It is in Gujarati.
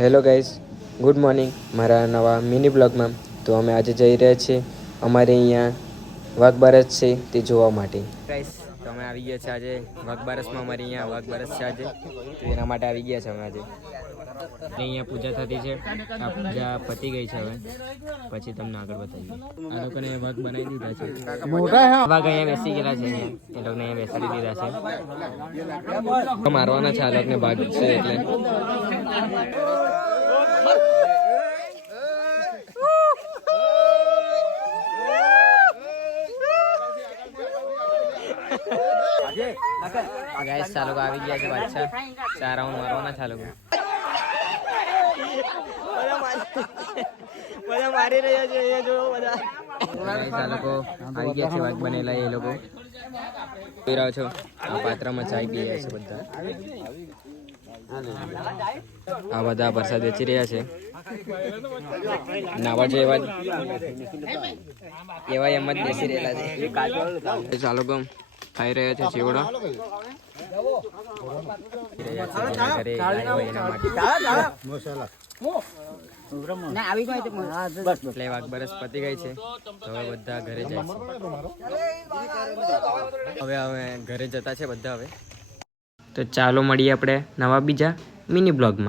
હેલો ગાઈસ, ગુડ મોર્નિંગ મારા નવા મિની બ્લોગમાં. તો અમે આજે જઈ રહ્યા છીએ અમારે અહીંયા વાઘબારસ છે તે જોવા માટે. ગાઈસ, તો અમે આવી ગયા છે આજે વાઘબારસમાં. અમારે અહીંયા વાઘબારસ છે આજે, તો એના માટે આવી ગયા છે અમે આજે. અહીંયા પૂજા થતી છે, આ પૂજા પતી ગઈ છે. હવે પછી તમને આગળ બતાવીએ. આ લોકોને વાઘ બનાવી દીધા છે. વાઘ અહીંયા બેસી ગયેલા છે. એ લોકોને અહીંયા બેસાડી દીધા છે. મારવાના છે આ લોકોને, ભાગ છે એટલે. ગાઈસ, ચાલો આવી ગયા છે પાછા. 4 રાઉન્ડ મારવાના ચાલો. બધા મારી રહ્યા છે અહીંયા જો બધા. ગાઈસ, આ લોકો આવી ગયા છે વાઘ બનેલા. એ લોકો પી રહ્યો છો. આ પાત્રમાં ચાય પી રહ્યા છે બધા. આ બધા પ્રસાદ વેચી રહ્યા છે. નાવા જો એવા એમ જ બેસી રહેલા છે. ચાલો ગમ ખાઈ રહ્યા છે ચેવડો. એટલે વાઘબારસ પતી ગઈ છે. હવે બધા ઘરે જાય છે. હવે ઘરે જતા છે બધા. હવે તો ચાલો મળીએ આપણે નવા બીજા મિની બ્લોગમાં.